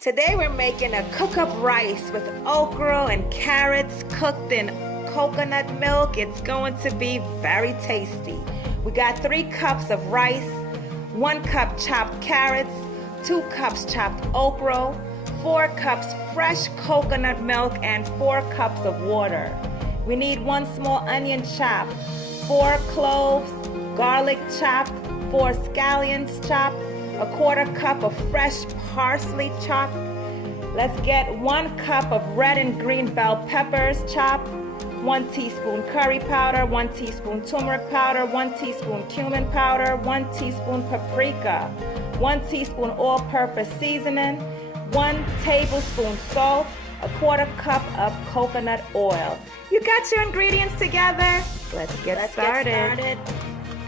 Today we're making a cook-up rice with okra and carrots cooked in coconut milk. It's going to be very tasty. We got 3 cups of rice, 1 cup chopped carrots, 2 cups chopped okra, 4 cups fresh coconut milk, and 4 cups of water. We need 1 small onion chopped, 4 cloves, garlic chopped, 4 scallions chopped, a 1/4 cup of fresh parsley chopped. Let's get 1 cup of red and green bell peppers chopped, 1 teaspoon curry powder, 1 teaspoon turmeric powder, 1 teaspoon cumin powder, 1 teaspoon paprika, 1 teaspoon all-purpose seasoning, 1 tablespoon salt, a 1/4 cup of coconut oil. You got your ingredients together? Let's get started.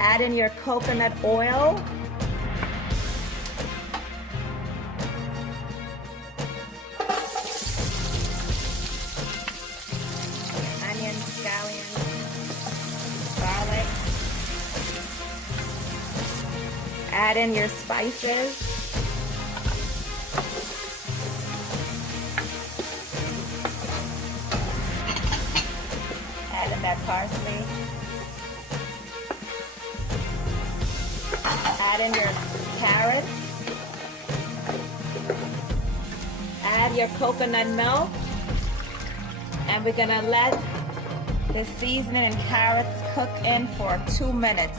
Add in your coconut oil. Onions, scallions, garlic. Add in your spices. Add in that parsley. Add in your carrots. Add your coconut milk. And we're gonna let the seasoning and carrots cook in for 2 minutes.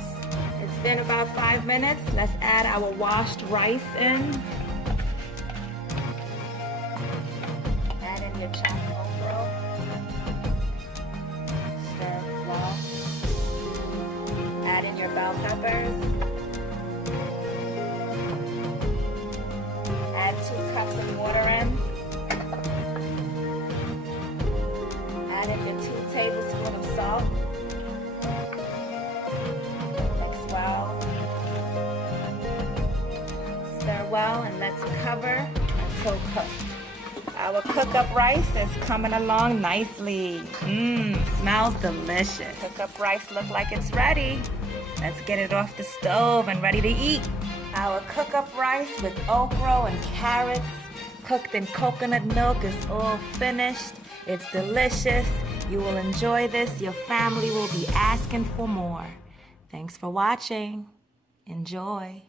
It's been about 5 minutes. Let's add our washed rice in. Add in your chopped okra. Stir well. Add in your bell peppers. Add 2 cups of water in. Add in your 2 tablespoons of salt. Mix well. Stir well and let's cover until cooked. Our cook-up rice is coming along nicely. Smells delicious. Cook-up rice look like it's ready. Let's get it off the stove and ready to eat. Our cook-up rice with okra and carrots cooked in coconut milk is all finished. It's delicious. You will enjoy this. Your family will be asking for more. Thanks for watching. Enjoy.